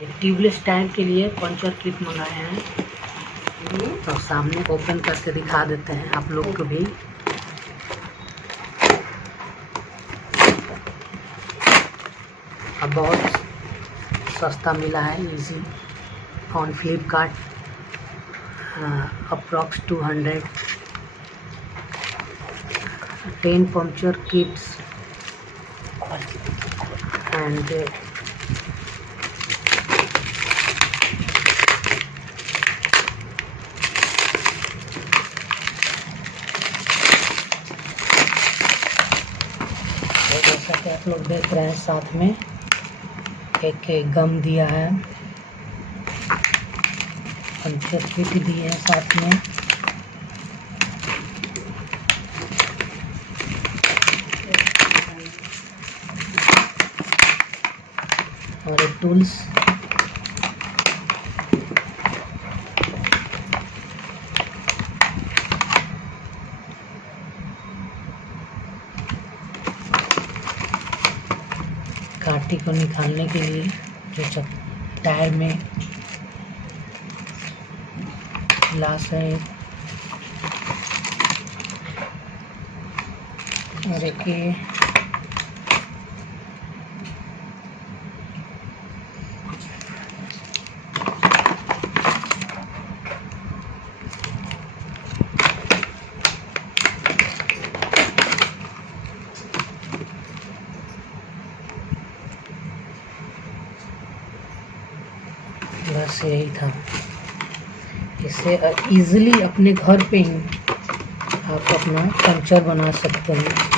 Tubeless tyre के लिए puncture kit मंगाए हैं, तो सामने ओपन करके दिखा देते हैं आप लोग को भी। अब बहुत सस्ता मिला है, easy on Flipkart, approx 200। 10 puncture kits and जैसा कि आप लोग देख रहे हैं, साथ में एक गम दिया है, पंचर किट दी है साथ में, और एक टूल्स। काठी को निकालने के लिए जो टायर में ग्लास है, और एक बस यही था। इससे इजीली अपने घर पे ही आप अपना पंचर बना सकते हैं।